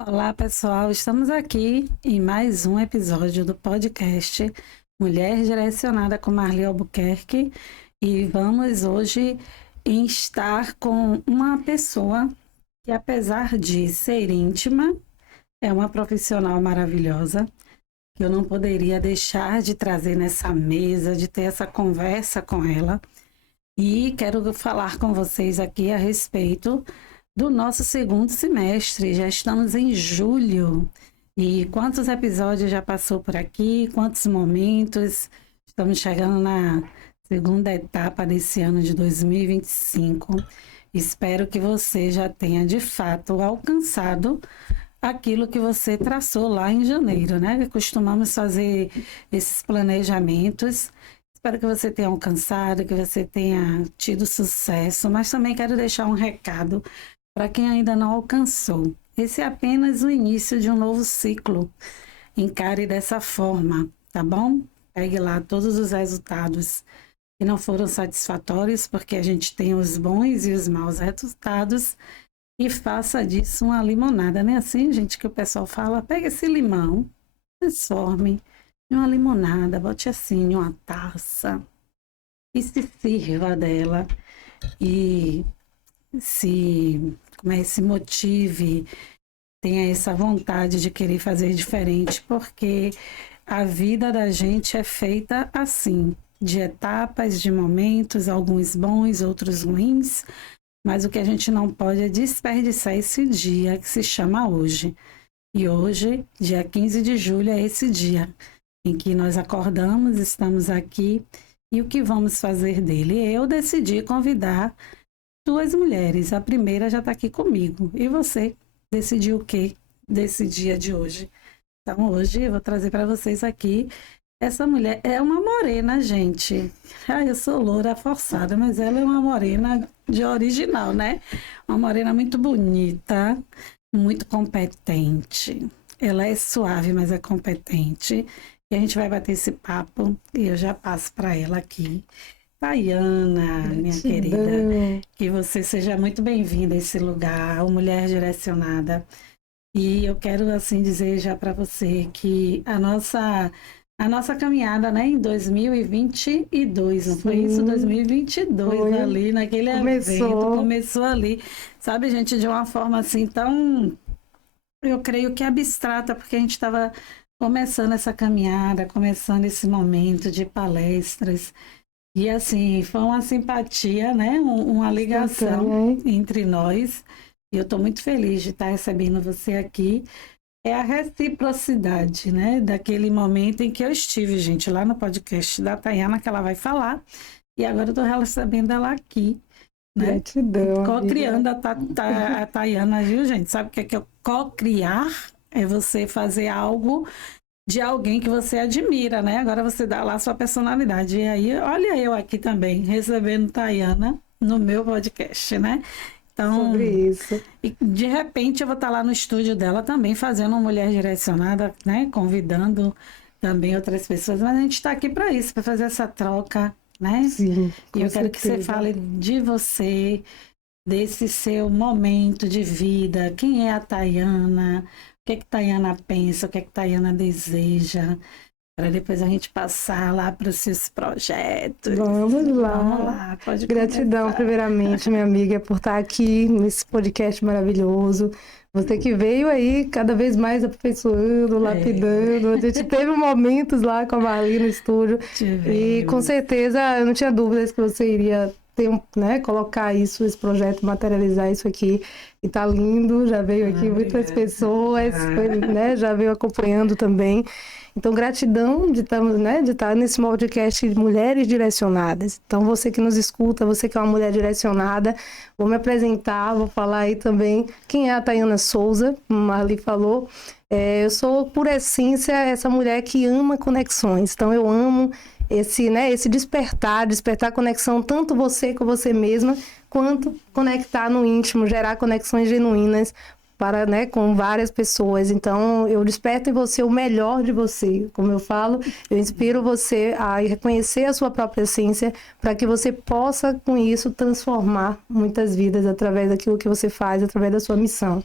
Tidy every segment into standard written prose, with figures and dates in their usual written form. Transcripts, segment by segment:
Olá, pessoal. Estamos aqui em mais um episódio do podcast Mulher Direcionada com Marli Albuquerque e vamos hoje estar com uma pessoa que, apesar de ser íntima, é uma profissional maravilhosa que eu não poderia deixar de trazer nessa mesa, de ter essa conversa com ela. E quero falar com vocês aqui a respeito do nosso segundo semestre. Já estamos em julho. E quantos episódios já passou por aqui? Quantos momentos? Estamos chegando na segunda etapa desse ano de 2025. Espero que você já tenha de fato alcançado aquilo que você traçou lá em janeiro, né? Costumamos fazer esses planejamentos. Espero que você tenha alcançado, que você tenha tido sucesso, mas também quero deixar um recado para quem ainda não alcançou. Esse é apenas o início de um novo ciclo. Encare dessa forma, tá bom? Pegue lá todos os resultados que não foram satisfatórios, porque a gente tem os bons e os maus resultados, e faça disso uma limonada, né? Assim, gente, que o pessoal fala, pega esse limão, transforme em uma limonada, bote assim em uma taça e se sirva dela e se motive, tenha essa vontade de querer fazer diferente, porque a vida da gente é feita assim, de etapas, de momentos, alguns bons, outros ruins, mas o que a gente não pode é desperdiçar esse dia que se chama hoje. E hoje, dia 15 de julho, é esse dia em que nós acordamos, estamos aqui e o que vamos fazer dele? Eu decidi convidar duas mulheres. A primeira já está aqui comigo. E você decidiu o que desse dia de hoje? Então, hoje eu vou trazer para vocês aqui. Essa mulher é uma morena, gente. Ah, eu sou loura forçada, mas ela é uma morena de original, né? Uma morena muito bonita, muito competente. Ela é suave, mas é competente. E a gente vai bater esse papo e eu já passo para ela aqui. Tayana, minha querida, Gratidão. que você seja muito bem-vinda a esse lugar, a Mulher Direcionada. E eu quero assim dizer já para você que a nossa caminhada, né, em 2022, não foi isso? Sim, 2022 foi. ali naquele evento Começou. começou ali, sabe, gente, de uma forma assim tão, eu creio que abstrata, porque a gente estava começando essa caminhada, começando esse momento de palestras. E assim, foi uma simpatia, né? Uma ligação Instantânea, hein? entre nós. E eu estou muito feliz de estar recebendo você aqui. É a reciprocidade, né? Daquele momento em que eu estive, gente, lá no podcast da Tayana, que ela vai falar. E agora eu estou recebendo ela aqui, né? Gratidão, amiga. Co-criando a Tayana, viu, gente? Sabe o que é co-criar? É você fazer algo de alguém que você admira, né? Agora você dá lá a sua personalidade. E aí, olha eu aqui também, recebendo Tayana no meu podcast, né? Sobre Então, isso. e de repente eu vou estar lá no estúdio dela também, fazendo uma mulher direcionada, né? Convidando também outras pessoas. Mas a gente está aqui para isso, para fazer essa troca, né? Sim, E com eu quero que você certeza. fale de você, desse seu momento de vida, quem é a Tayana, o que é que Tayana pensa, o que é que Tayana deseja, para depois a gente passar lá para os seus projetos. Vamos Vamos lá. lá, pode Gratidão, começar. primeiramente, minha amiga, por estar aqui nesse podcast maravilhoso. Você que veio aí cada vez mais aperfeiçoando, É, lapidando. A gente teve momentos lá com a Marli no estúdio e com tivemos. certeza eu não tinha dúvidas que você iria ter, né, colocar isso, esse projeto, materializar isso aqui. E tá lindo, já veio Ah, aqui muitas obrigada. pessoas, foi, Ah, né, já veio acompanhando também. Então, gratidão de estar, né, de estar nesse podcast de Mulheres Direcionadas. Então, você que nos escuta, você que é uma mulher direcionada, vou me apresentar, vou falar aí também quem é a Tayana Souza, como a Marli falou. Eu sou, por essência, essa mulher que ama conexões. Então, eu amo esse, né, esse despertar conexão, tanto você com você mesma, quanto conectar no íntimo, gerar conexões genuínas para, né, com várias pessoas. Então, eu desperto em você o melhor de você. Como eu falo, eu inspiro você a reconhecer a sua própria essência para que você possa, com isso, transformar muitas vidas através daquilo que você faz, através da sua missão.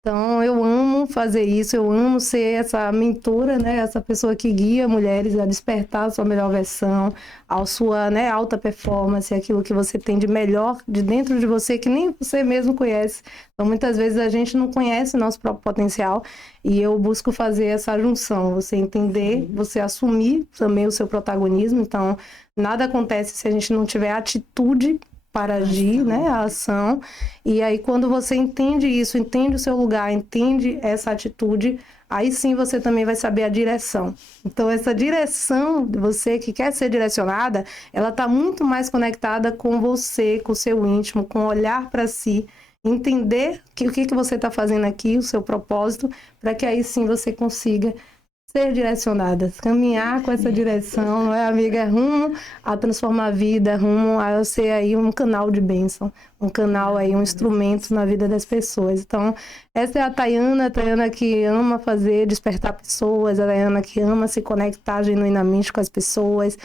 Então, eu amo fazer isso, eu amo ser essa mentora, né? Essa pessoa que guia mulheres a despertar a sua melhor versão, a sua, né, alta performance, aquilo que você tem de melhor de dentro de você, que nem você mesmo conhece. Então, muitas vezes a gente não conhece o nosso próprio potencial e eu busco fazer essa junção, você entender, você assumir também o seu protagonismo. Então, nada acontece se a gente não tiver atitude para agir, né, a ação. E aí, quando você entende isso, entende o seu lugar, entende essa atitude, aí sim você também vai saber a direção. Então, essa direção de você que quer ser direcionada, ela está muito mais conectada com você, com o seu íntimo, com olhar para si, entender o que você está fazendo aqui, o seu propósito, para que aí sim você consiga ser direcionada, caminhar com essa direção, não é, amiga? Rumo a transformar a vida, rumo a ser aí um canal de bênção, um canal aí, um instrumento na vida das pessoas. Então, essa é a Tayana que ama fazer, despertar pessoas, a Tayana que ama se conectar genuinamente com as pessoas.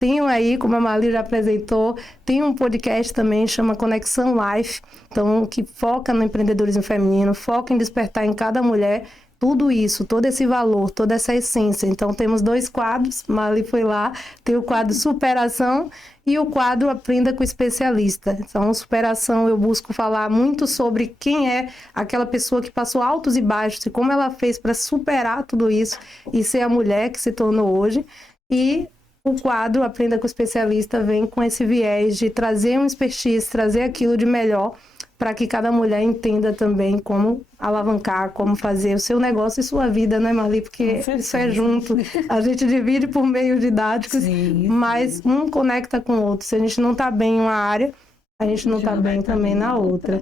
Tenho aí, como a Marli já apresentou, tem um podcast também, chama Conexão Life, então, que foca no empreendedorismo feminino, foca em despertar em cada mulher tudo isso, todo esse valor, toda essa essência. Então, temos 2 quadros, Marli foi lá, tem o quadro Superação e o quadro Aprenda com o Especialista. Então, superação, eu busco falar muito sobre quem é aquela pessoa que passou altos e baixos e como ela fez para superar tudo isso e ser a mulher que se tornou hoje. E o quadro Aprenda com o Especialista vem com esse viés de trazer um expertise, trazer aquilo de melhor, para que cada mulher entenda também como alavancar, como fazer o seu negócio e sua vida, né, Marli? Porque isso é junto. A gente divide por meios didáticos, mas um conecta com o outro. Se a gente não está bem em uma área, a gente não está bem também na outra.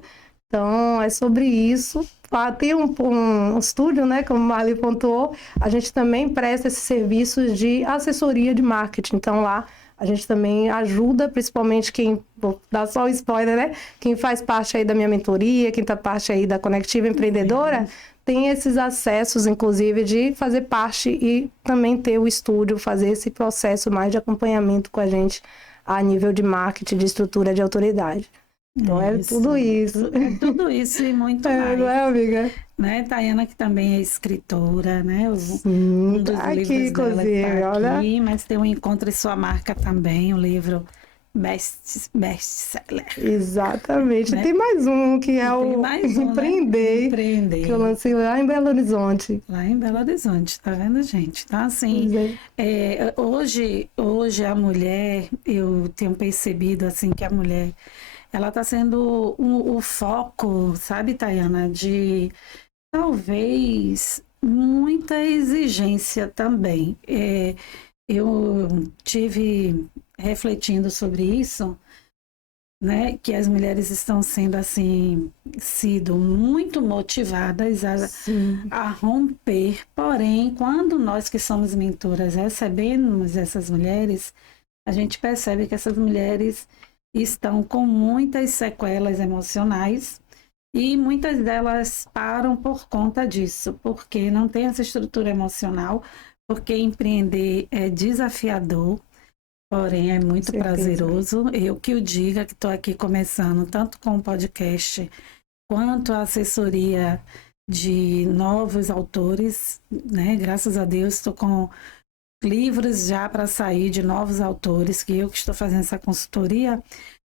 Então, é sobre isso. Tem um estúdio, né, como a Marli pontuou, a gente também presta esses serviços de assessoria de marketing. Então, lá a gente também ajuda, principalmente quem, vou dar só o spoiler, né? Quem faz parte aí da minha mentoria, quem tá parte aí da Conectiva Empreendedora, tem esses acessos, inclusive, de fazer parte e também ter o estúdio, fazer esse processo mais de acompanhamento com a gente a nível de marketing, de estrutura de autoridade. Então, é tudo isso. É tudo isso e muito mais. Não é, amiga? Né, Tayana, que também é escritora, né? Um dos livros dela está aqui, mas tem um Encontre Sua Marca também, um livro best-seller. Exatamente. Né? Tem mais um que é o Empreender, que eu lancei lá em Belo Horizonte. Lá em Belo Horizonte, tá vendo, gente? Então, assim, hoje a mulher, eu tenho percebido, assim, que a mulher, ela está sendo o foco, sabe, Tayana, de talvez muita exigência também. Eu tive refletindo sobre isso, né, que as mulheres estão sendo assim, sido muito motivadas a romper, porém, quando nós que somos mentoras recebemos essas mulheres, a gente percebe que essas mulheres estão com muitas sequelas emocionais e muitas delas param por conta disso, porque não tem essa estrutura emocional, porque empreender é desafiador, porém é muito prazeroso. Eu que o diga, que estou aqui começando tanto com o podcast quanto a assessoria de novos autores, né? Graças a Deus estou com livros já para sair de novos autores, que eu que estou fazendo essa consultoria,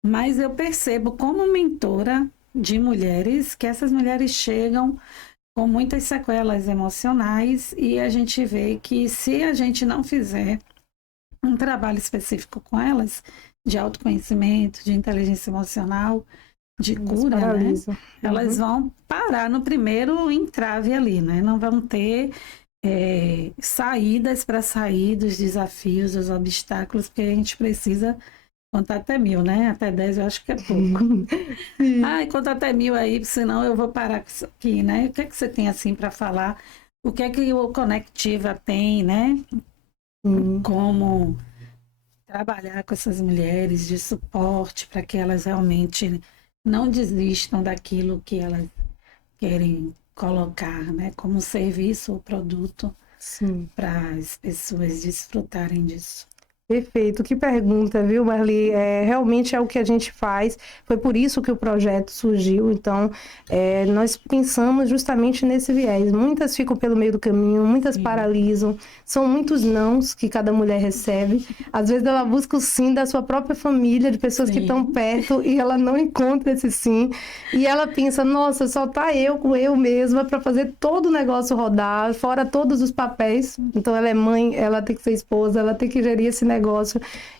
mas eu percebo como mentora de mulheres, que essas mulheres chegam com muitas sequelas emocionais e a gente vê que se a gente não fizer um trabalho específico com elas, de autoconhecimento, de inteligência emocional, de cura, né? Elas vão parar no primeiro entrave ali, né? Não vão ter saídas para sair dos desafios, dos obstáculos, porque a gente precisa contar até 1000, né? Até 10 eu acho que é pouco. Conta até 1000 aí, senão eu vou parar com isso aqui, né? O que é que você tem assim para falar? O que é que o Conectiva tem, né? Como trabalhar com essas mulheres de suporte para que elas realmente não desistam daquilo que elas querem colocar, né? Como serviço ou produto para as pessoas desfrutarem disso. Perfeito, que pergunta, viu, Marli? Realmente é o que a gente faz, foi por isso que o projeto surgiu, então nós pensamos justamente nesse viés. Muitas ficam pelo meio do caminho, muitas paralisam, são muitos nãos que cada mulher recebe, às vezes ela busca o sim da sua própria família, de pessoas que estão perto, e ela não encontra esse sim, e ela pensa, nossa, só tá eu com eu mesma para fazer todo o negócio rodar, fora todos os papéis, então ela é mãe, ela tem que ser esposa, ela tem que gerir esse negócio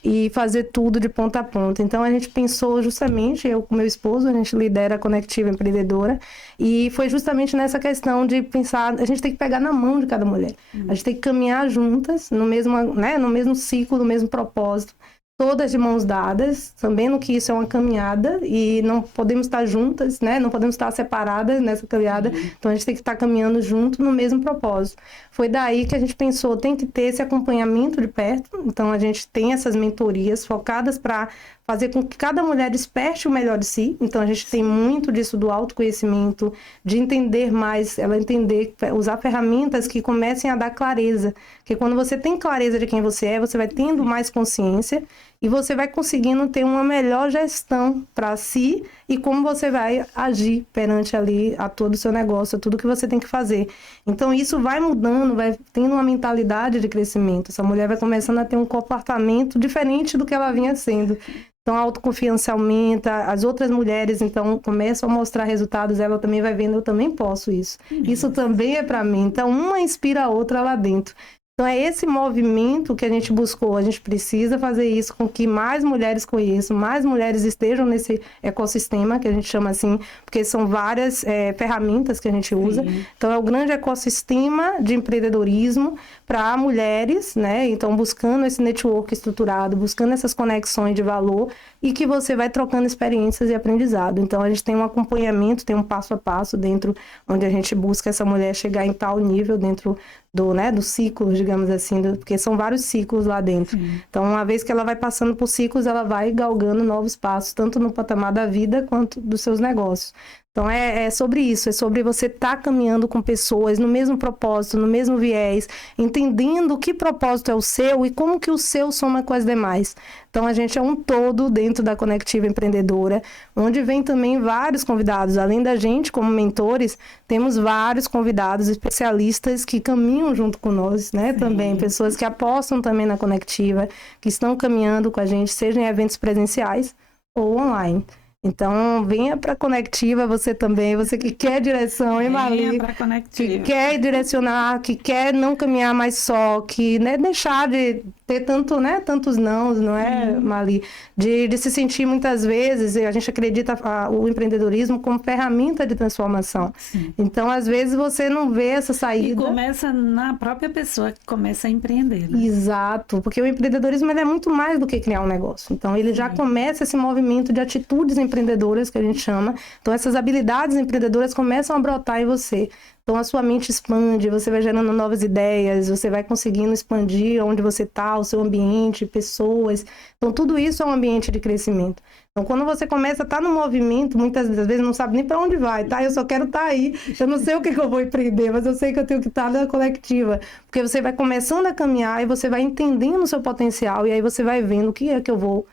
e fazer tudo de ponta a ponta. Então a gente pensou justamente, eu com meu esposo, a gente lidera a Conectiva Empreendedora, e foi justamente nessa questão de pensar, a gente tem que pegar na mão de cada mulher. A gente tem que caminhar juntas no mesmo, né, no mesmo ciclo, no mesmo propósito, todas de mãos dadas, sabendo que isso é uma caminhada e não podemos estar juntas, né? Não podemos estar separadas nessa caminhada. Então a gente tem que estar caminhando junto no mesmo propósito. Foi daí que a gente pensou, tem que ter esse acompanhamento de perto. Então a gente tem essas mentorias focadas para fazer com que cada mulher desperte o melhor de si. Então a gente tem muito disso do autoconhecimento, de entender mais, ela entender, usar ferramentas que comecem a dar clareza. Porque quando você tem clareza de quem você é, você vai tendo mais consciência e você vai conseguindo ter uma melhor gestão para si e como você vai agir perante ali a todo o seu negócio, a tudo que você tem que fazer. Então isso vai mudando, vai tendo uma mentalidade de crescimento. Essa mulher vai começando a ter um comportamento diferente do que ela vinha sendo. Então a autoconfiança aumenta, as outras mulheres então começam a mostrar resultados, ela também vai vendo, eu também posso isso. Isso também é para mim. Então uma inspira a outra lá dentro. Então é esse movimento que a gente buscou, a gente precisa fazer isso com que mais mulheres conheçam, mais mulheres estejam nesse ecossistema, que a gente chama assim, porque são várias ferramentas que a gente usa. Então é o grande ecossistema de empreendedorismo para mulheres, né? Então buscando esse network estruturado, buscando essas conexões de valor e que você vai trocando experiências e aprendizado. Então a gente tem um acompanhamento, tem um passo a passo dentro, onde a gente busca essa mulher chegar em tal nível dentro do ciclo, digamos assim, porque são vários ciclos lá dentro. Então, uma vez que ela vai passando por ciclos, ela vai galgando novos passos, tanto no patamar da vida quanto dos seus negócios. Então, é sobre isso, é sobre você estar caminhando com pessoas no mesmo propósito, no mesmo viés, entendendo que propósito é o seu e como que o seu soma com as demais. Então, a gente é um todo dentro da Conectiva Empreendedora, onde vem também vários convidados. Além da gente, como mentores, temos vários convidados especialistas que caminham junto com nós, né? Também, pessoas que apostam também na Conectiva, que estão caminhando com a gente, seja em eventos presenciais ou online. Então, venha para a Conectiva, você também, você que quer direção, hein, Marli? Venha para a Conectiva. Que quer direcionar, que quer não caminhar mais só, que né, deixar de ter tantos nãos, não é, Marli? De se sentir muitas vezes, a gente acredita o empreendedorismo como ferramenta de transformação. Então, às vezes, você não vê essa saída. E começa na própria pessoa que começa a empreender, né? Exato, porque o empreendedorismo ele é muito mais do que criar um negócio. Então, ele já começa esse movimento de atitudes empreendedoras, que a gente chama. Então, essas habilidades empreendedoras começam a brotar em você. Então, a sua mente expande, você vai gerando novas ideias, você vai conseguindo expandir onde você está, o seu ambiente, pessoas. Então, tudo isso é um ambiente de crescimento. Então, quando você começa a estar no movimento, muitas das vezes não sabe nem para onde vai, tá? Eu só quero estar aí. Eu não sei o que eu vou empreender, mas eu sei que eu tenho que estar na Conectiva. Porque você vai começando a caminhar e você vai entendendo o seu potencial e aí você vai vendo o que é que eu vou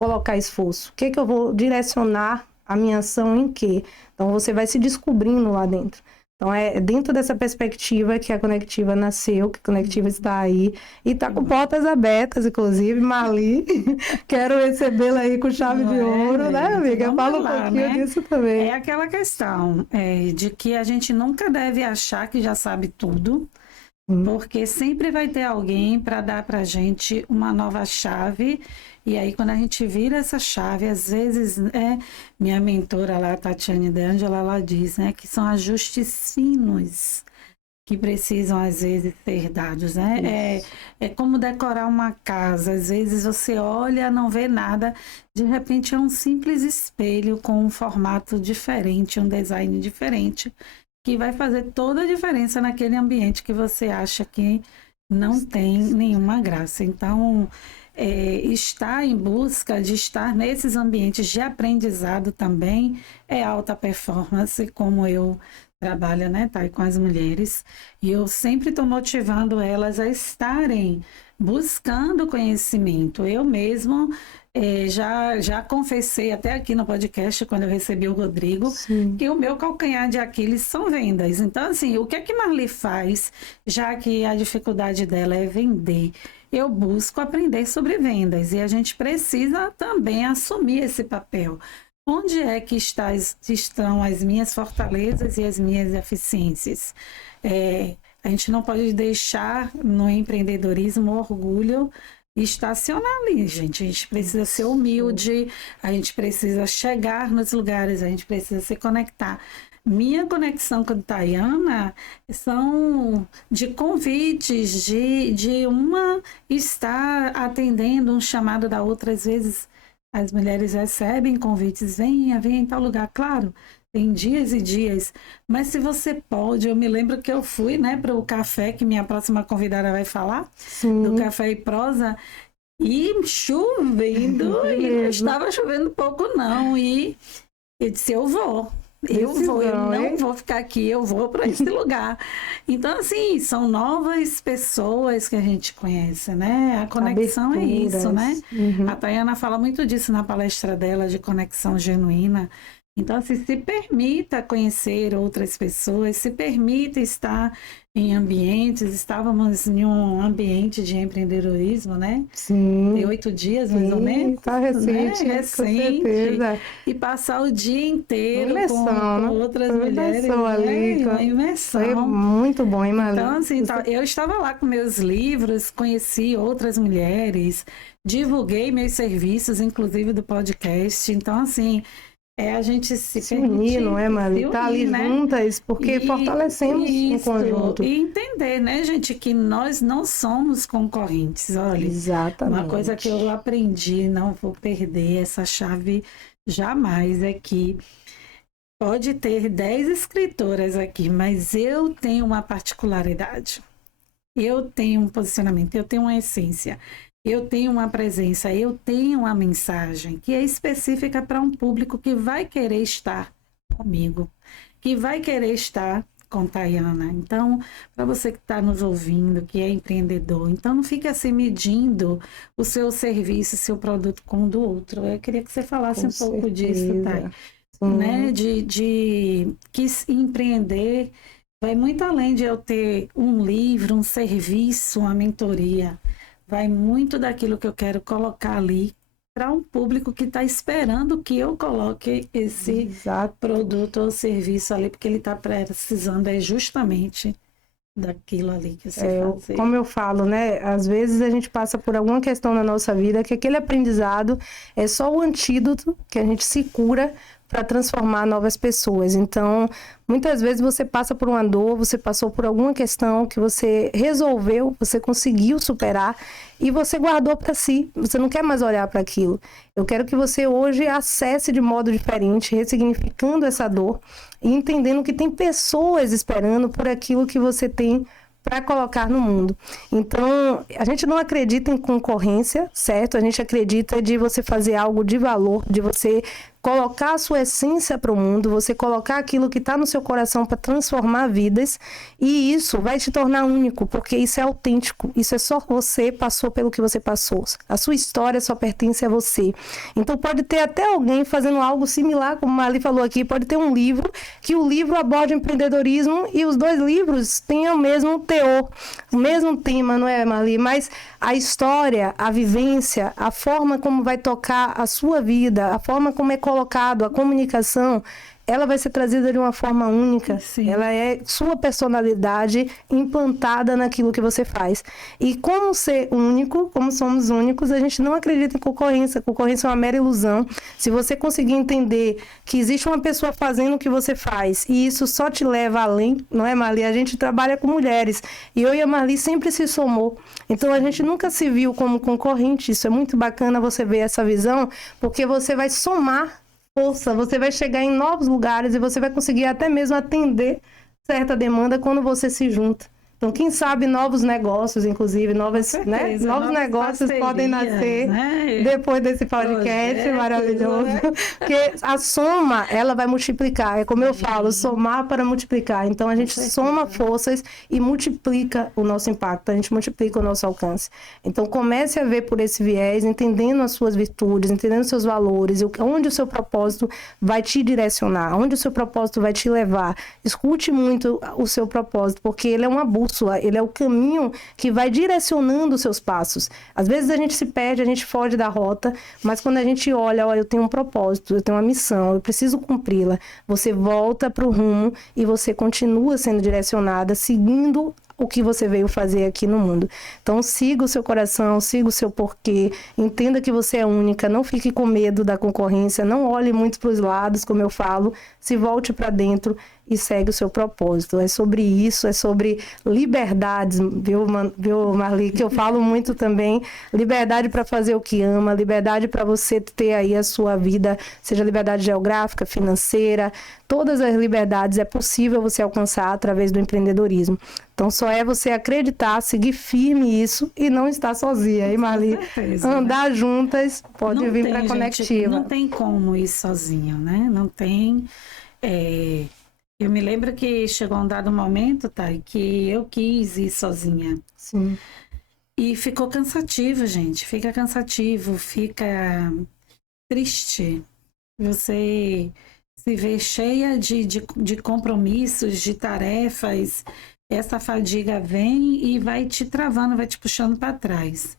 colocar esforço, o que é que eu vou direcionar a minha ação em quê. Então, você vai se descobrindo lá dentro. Então, é dentro dessa perspectiva que a Conectiva nasceu, que a Conectiva está aí e está com portas abertas, inclusive, Marli. Quero recebê-la aí com chave de ouro, né, amiga? Fala um pouquinho disso também. É aquela questão de que a gente nunca deve achar que já sabe tudo, porque sempre vai ter alguém para dar para a gente uma nova chave. E aí, quando a gente vira essa chave, às vezes, minha mentora lá, Tatiane De Angela, ela diz, né, que são ajustes finos que precisam, às vezes, ser dados, né? É como decorar uma casa. Às vezes, você olha, não vê nada. De repente, é um simples espelho com um formato diferente, um design diferente, que vai fazer toda a diferença naquele ambiente que você acha que não tem nenhuma graça. Então, estar em busca de estar nesses ambientes de aprendizado também é alta performance, como eu trabalha, né, tá aí com as mulheres, e eu sempre estou motivando elas a estarem buscando conhecimento. Eu mesmo já confessei até aqui no podcast, quando eu recebi o Rodrigo, Sim. que o meu calcanhar de Aquiles são vendas. Então, assim, o que é que Marli faz, já que a dificuldade dela é vender? Eu busco aprender sobre vendas e a gente precisa também assumir esse papel. Onde é que estão as minhas fortalezas e as minhas eficiências? A gente não pode deixar no empreendedorismo o orgulho estacionar ali, gente. A gente precisa ser humilde, a gente precisa chegar nos lugares, a gente precisa se conectar. Minha conexão com Tayana são de convites, de uma estar atendendo um chamado da outra. Às vezes as mulheres recebem convites, venha em tal lugar, claro, tem dias e dias, mas se você pode, eu me lembro que eu fui, né, para o café, que minha próxima convidada vai falar, Sim. do Café e Prosa, e chovendo, e não estava chovendo pouco não, e eu disse, eu não vou ficar aqui, eu vou para esse lugar. Então, assim, são novas pessoas que a gente conhece, né? A conexão é isso, né? Uhum. A Tayana fala muito disso na palestra dela, de conexão genuína. Então, assim, se permita conhecer outras pessoas, se permita estar em ambientes. Estávamos em um ambiente de empreendedorismo, né? Sim. Tem 8 dias, mais ou menos. Tá recente, né? com certeza. E passar o dia inteiro imersão, com outras mulheres. Ali, Uma imersão. Foi muito bom, hein, Marli? Então, assim, eu estava lá com meus livros, conheci outras mulheres, divulguei meus serviços, inclusive do podcast. Então, assim, a gente se unir, não é, Marli? Tá ali, né, juntas, porque fortalecemos em conjunto. E entender, né, gente, que nós não somos concorrentes. Olha, exatamente. Uma coisa que eu aprendi, não vou perder essa chave jamais, é que pode ter 10 escritoras aqui, mas eu tenho uma particularidade. Eu tenho um posicionamento, eu tenho uma essência. Eu tenho uma presença, eu tenho uma mensagem que é específica para um público que vai querer estar comigo, que vai querer estar com Tayana. Então, para você que está nos ouvindo, que é empreendedor, então não fique assim medindo o seu serviço, o seu produto com o do outro. Eu queria que você falasse um pouco disso, Thay. Né? De que empreender vai muito além de eu ter um livro, um serviço, uma mentoria. Vai muito daquilo que eu quero colocar ali para um público que está esperando que eu coloque esse produto ou serviço ali, porque ele está precisando justamente daquilo ali que você faz. Como eu falo, né? Às vezes a gente passa por alguma questão na nossa vida que aquele aprendizado é só o antídoto que a gente se cura para transformar novas pessoas. Então, muitas vezes você passa por uma dor, você passou por alguma questão que você resolveu, você conseguiu superar e você guardou para si. Você não quer mais olhar para aquilo. Eu quero que você hoje acesse de modo diferente, ressignificando essa dor e entendendo que tem pessoas esperando por aquilo que você tem para colocar no mundo. Então, a gente não acredita em concorrência, certo? A gente acredita de você fazer algo de valor, de você colocar a sua essência para o mundo, você colocar aquilo que está no seu coração para transformar vidas, e isso vai te tornar único, porque isso é autêntico, isso é só você passou pelo que você passou, a sua história só pertence a você. Então pode ter até alguém fazendo algo similar, como a Marli falou aqui, pode ter um livro, que o livro aborda empreendedorismo e os dois livros têm o mesmo teor, o mesmo tema, não é, Marli? Mas a história, a vivência, a forma como vai tocar a sua vida, a forma como é colocado, a comunicação, ela vai ser trazida de uma forma única. Sim. Ela é sua personalidade implantada naquilo que você faz. E como ser único, como somos únicos, a gente não acredita em concorrência. Concorrência é uma mera ilusão. Se você conseguir entender que existe uma pessoa fazendo o que você faz e isso só te leva além, não é, Marli? A gente trabalha com mulheres e eu e a Marli sempre se somou. Então a gente nunca se viu como concorrente. Isso é muito bacana você ver essa visão, porque você vai somar força, você vai chegar em novos lugares e você vai conseguir até mesmo atender certa demanda quando você se junta. Então, quem sabe novos negócios, inclusive, novos negócios podem nascer, né? Depois desse podcast maravilhoso. Né? Porque a soma, ela vai multiplicar. É como eu falo, somar para multiplicar. Então, a gente soma forças e multiplica o nosso impacto, a gente multiplica o nosso alcance. Então, comece a ver por esse viés, entendendo as suas virtudes, entendendo os seus valores, onde o seu propósito vai te direcionar, onde o seu propósito vai te levar. Escute muito o seu propósito, porque ele é uma bússola, ele é o caminho que vai direcionando os seus passos. Às vezes a gente se perde, a gente foge da rota, mas quando a gente olha, eu tenho um propósito, eu tenho uma missão, eu preciso cumpri-la, você volta para o rumo e você continua sendo direcionada, seguindo o que você veio fazer aqui no mundo. Então, siga o seu coração, siga o seu porquê, entenda que você é única, não fique com medo da concorrência, não olhe muito para os lados, como eu falo, se volte para dentro e segue o seu propósito. É sobre isso, é sobre liberdades, viu, Marli? Que eu falo muito também, liberdade para fazer o que ama, liberdade para você ter aí a sua vida, seja liberdade geográfica, financeira, todas as liberdades é possível você alcançar através do empreendedorismo. Então, só é você acreditar, seguir firme isso e não estar sozinha, aí, Marli? Andar juntas, pode vir para a Conectiva. Não tem como ir sozinho, né? Não tem... Eu me lembro que chegou um dado momento, Thay, que eu quis ir sozinha. Sim. E ficou cansativo, gente. Fica cansativo, fica triste. Você se vê cheia de compromissos, de tarefas. Essa fadiga vem e vai te travando, vai te puxando para trás.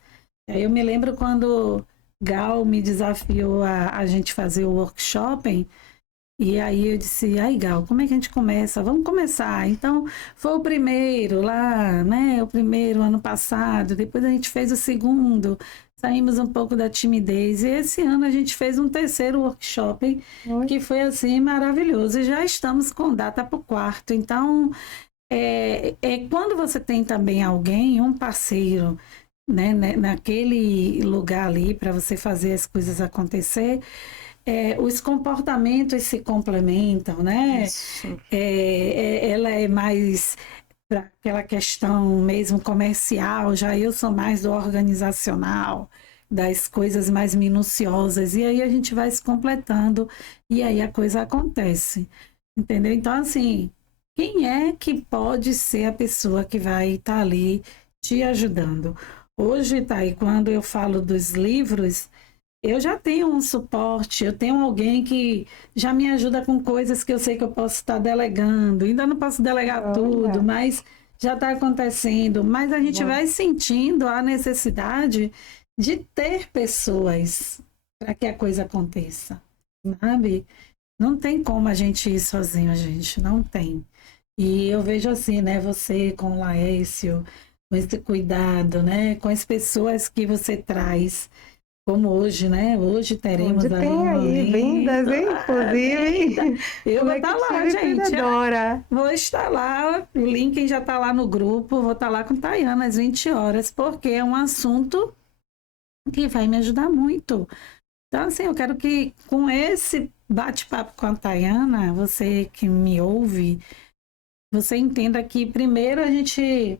Aí eu me lembro quando Gal me desafiou a gente fazer o workshop. E aí eu disse, ai Gal, como é que a gente começa? Vamos começar. Então, foi o primeiro lá, né? O primeiro ano passado, depois a gente fez o segundo, saímos um pouco da timidez. E esse ano a gente fez um terceiro workshop, que foi assim maravilhoso. E já estamos com data para o quarto. Então, quando você tem também alguém, um parceiro, né, naquele lugar ali para você fazer as coisas acontecer, os comportamentos se complementam, né? Ela é mais para aquela questão mesmo comercial, já eu sou mais do organizacional, das coisas mais minuciosas, e aí a gente vai se completando, e aí a coisa acontece, entendeu? Então, assim, quem é que pode ser a pessoa que vai estar ali te ajudando? Hoje, Thay, quando eu falo dos livros, eu já tenho um suporte, eu tenho alguém que já me ajuda com coisas que eu sei que eu posso estar delegando. Ainda não posso delegar tudo, mas já está acontecendo. Mas a gente vai sentindo a necessidade de ter pessoas para que a coisa aconteça, sabe? Não tem como a gente ir sozinho, gente, não tem. E eu vejo assim, né, você com o Laércio, com esse cuidado, né, com as pessoas que você traz. Como hoje, né? Hoje teremos aí tem aí vindas, hein? Inclusive. Eu vou estar lá, gente. Vou estar lá. O link já está lá no grupo. Vou estar lá com Tayana às 20 horas, porque é um assunto que vai me ajudar muito. Então, assim, eu quero que com esse bate-papo com a Tayana, você que me ouve, você entenda que primeiro a gente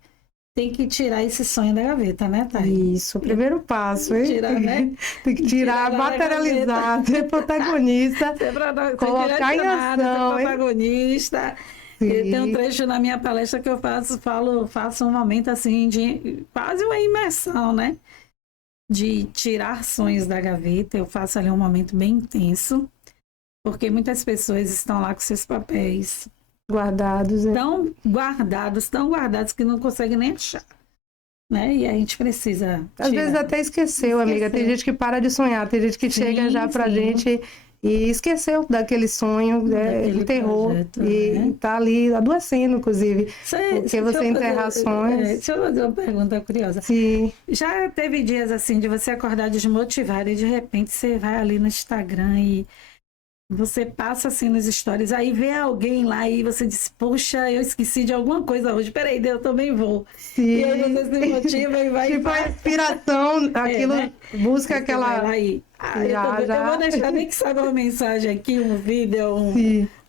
tem que tirar esse sonho da gaveta, né, Thay? Isso, o primeiro passo, hein? Tirar, né? Tem que tirar, materializar, ser protagonista, colocar em ação, ser protagonista. Tem um trecho na minha palestra que eu faço um momento assim de quase uma imersão, né? De tirar sonhos da gaveta. Eu faço ali um momento bem intenso, porque muitas pessoas estão lá com seus papéis guardados, tão guardados que não conseguem nem achar, né? E a gente precisa às vezes até esqueceu, amiga. Tem gente que para de sonhar, tem gente que chega já pra gente e esqueceu daquele sonho, enterrou projeto, e tá ali adoecendo, inclusive, porque você enterrar sonhos. Deixa eu fazer uma pergunta curiosa. Sim. Já teve dias assim de você acordar desmotivado e de repente você vai ali no Instagram e você passa assim nos stories, aí vê alguém lá e você diz, poxa, eu esqueci de alguma coisa hoje, peraí, eu também vou. Sim. E aí você se motiva e vai... Tipo, a inspiração, aquilo, né? Busca aquela... Vai lá e... eu vou deixar nem que saiba uma mensagem aqui, um vídeo,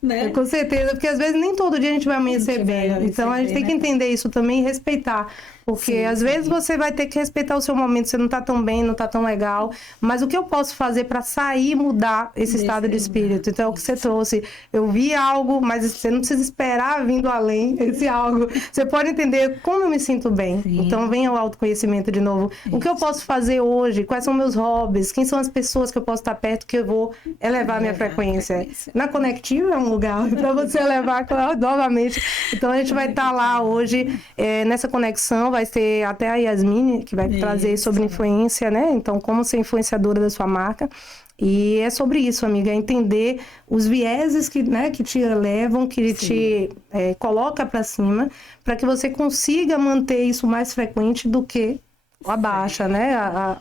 né? Com certeza, porque às vezes nem todo dia a gente vai amanhecer bem. Então a gente tem que entender isso também e respeitar. Porque às vezes você vai ter que respeitar o seu momento, você não tá tão bem, não tá tão legal. Mas o que eu posso fazer para sair e mudar esse estado de espírito? Então é o que você trouxe. Eu vi algo, mas você não precisa esperar vindo além esse algo. Você pode entender como eu me sinto bem. Sim. Então venha o autoconhecimento de novo. O que eu posso fazer hoje? Quais são meus hobbies? Quem são as pessoas que eu posso estar perto que eu vou elevar a minha frequência? Na Conectiva é um lugar para você elevar novamente. Então a gente vai estar lá hoje nessa conexão. Vai ter até a Yasmine, que vai trazer sobre influência, né? Então, como ser influenciadora da sua marca. E é sobre isso, amiga, entender os vieses que, né, que te levam, que te coloca para cima, para que você consiga manter isso mais frequente do que a baixa, né? A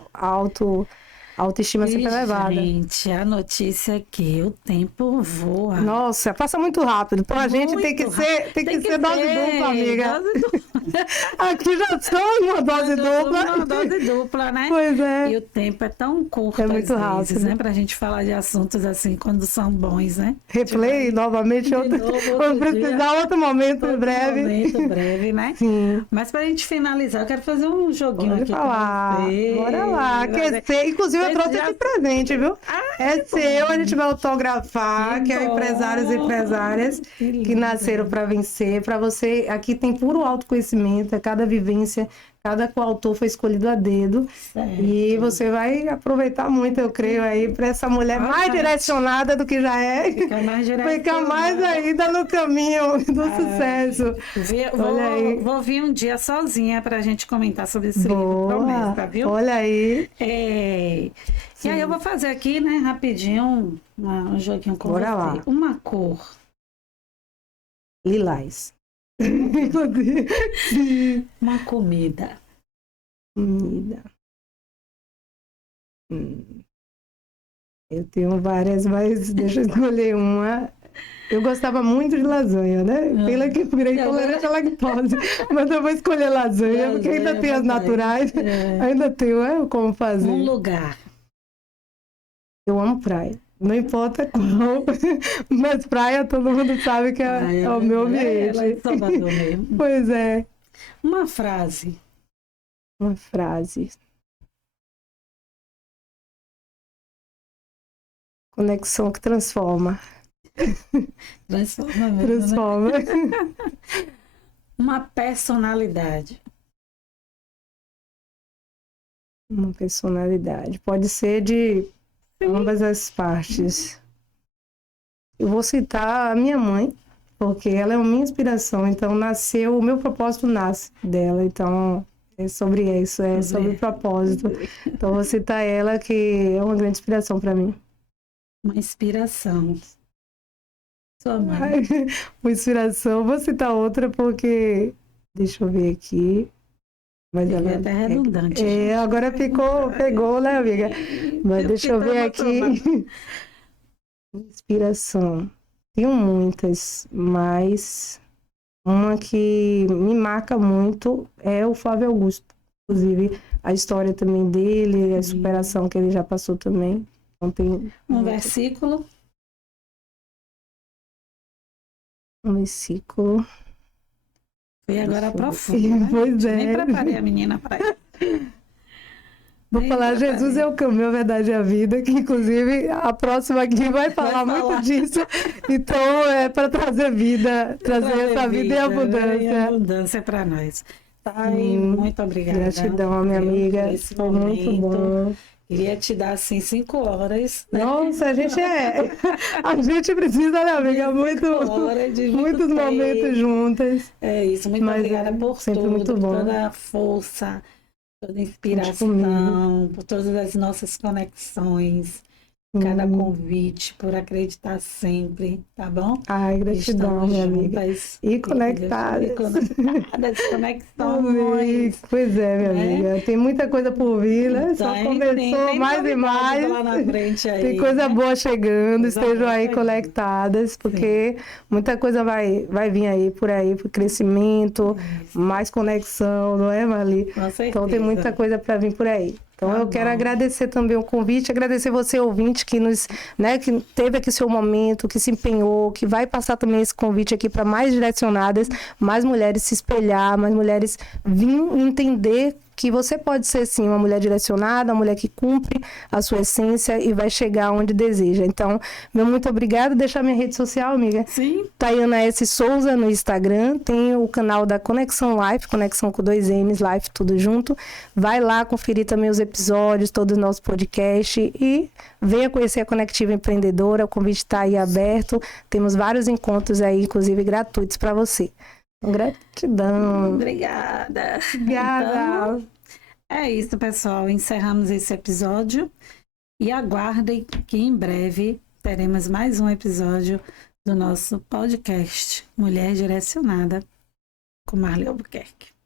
autoestima sempre elevada. Gente, a notícia é que o tempo voa. Nossa, passa muito rápido. Então a gente tem que ser dose dupla, amiga. Dose dupla. Aqui já somos uma dose dupla. Uma dose dupla, né? Pois é. E o tempo é tão curto, É muito às rápido, vezes, né? Pra gente falar de assuntos assim, quando são bons, né? Replay novamente. Vamos precisar outro momento breve. Momento breve, né? Sim. Mas pra gente finalizar, eu quero fazer um joguinho Pode aqui falar. com você. Bora lá. Aquecer. Inclusive, eu trouxe esse presente, viu? É seu, a gente vai autografar, que é empresários e empresárias que nasceram para vencer. Para você, aqui tem puro autoconhecimento, é cada vivência, cada coautor foi escolhido a dedo. Certo. E você vai aproveitar muito, eu creio, aí, para essa mulher mais direcionada do que já é. Fica mais direcionada. Fica mais ainda no caminho do sucesso. Vou vir um dia sozinha pra gente comentar sobre esse livro, promessa, viu? Olha aí. E aí eu vou fazer aqui, né, rapidinho, um joguinho com Bora você. lá. Uma cor. Lilás. Uma comida. Comida. Eu tenho várias, mas deixa eu escolher uma. Eu gostava muito de lasanha, né? Pela que eu virei intolerante à lactose. Mas eu vou escolher lasanha, porque ainda tem as naturais. Ainda tenho como fazer. Um lugar. Eu amo praia. Não importa qual, mas praia todo mundo sabe que é o meu ambiente. Ela é de Salvador mesmo. Pois é. Uma frase. Uma frase. Conexão que transforma. Transforma mesmo, Transforma. né? Uma personalidade. Uma personalidade. Pode ser de ambas as partes. Eu vou citar a minha mãe, porque ela é a minha inspiração. Então, o meu propósito nasce dela. Então, é sobre isso, sobre o propósito. Então, vou citar ela, que é uma grande inspiração para mim. Uma inspiração. Sua mãe. Uma inspiração. Vou citar outra, porque... Deixa eu ver aqui. Mas ela é até redundante. Agora pegou, né, amiga? Mas deixa eu ver aqui. Inspiração. Tenho muitas, mas uma que me marca muito é o Flávio Augusto. Inclusive, a história também dele, a superação que ele já passou também. Então, tem um versículo. Um versículo. Foi agora profundo, né? Pois é. Nem preparei a menina para isso. Vou falar, Jesus é o caminho, a verdade e a vida, que inclusive a próxima aqui vai falar muito disso. Então, é para trazer vida, trazer essa vida e abundância. E abundância para nós. Thay, muito obrigada. Gratidão, minha amiga. Foi muito bom. Queria te dar, assim, 5 horas. Né? Nossa, a gente precisa, né, amiga? Muitos momentos juntas. É isso, muito obrigada por tudo, muito bom. Por toda a força, toda a inspiração, por todas as nossas conexões, cada convite, por acreditar sempre, tá bom? Ai, gratidão, minha amiga. E conectadas. Conexões. Pois é, minha amiga. Tem muita coisa por vir, né? Só começou mais e mais. Lá na frente aí, tem coisa boa chegando, estejam aí conectadas, porque muita coisa vai vir aí, por crescimento, mais conexão, não é, Marli? Com certeza. Então tem muita coisa para vir por aí. Então, Tá eu quero bom. agradecer também o convite, agradecer você, ouvinte, que que teve aqui seu momento, que se empenhou, que vai passar também esse convite aqui para mais direcionadas, mais mulheres se espelhar, mais mulheres virem entender que você pode ser, sim, uma mulher direcionada, uma mulher que cumpre a sua essência e vai chegar onde deseja. Então, meu muito obrigada. Deixar minha rede social, amiga. Sim. Tayana S. Souza no Instagram. Tem o canal da Conexão Life, Conexão com 2 N's, Life, tudo junto. Vai lá conferir também os episódios, todo o nosso podcast e venha conhecer a Conectiva Empreendedora. O convite está aí aberto. Temos vários encontros aí, inclusive gratuitos para você. Gratidão. Obrigada. Obrigada. Então, é isso, pessoal. Encerramos esse episódio e aguardem que em breve teremos mais um episódio do nosso podcast Mulher Direcionada com Marli Albuquerque.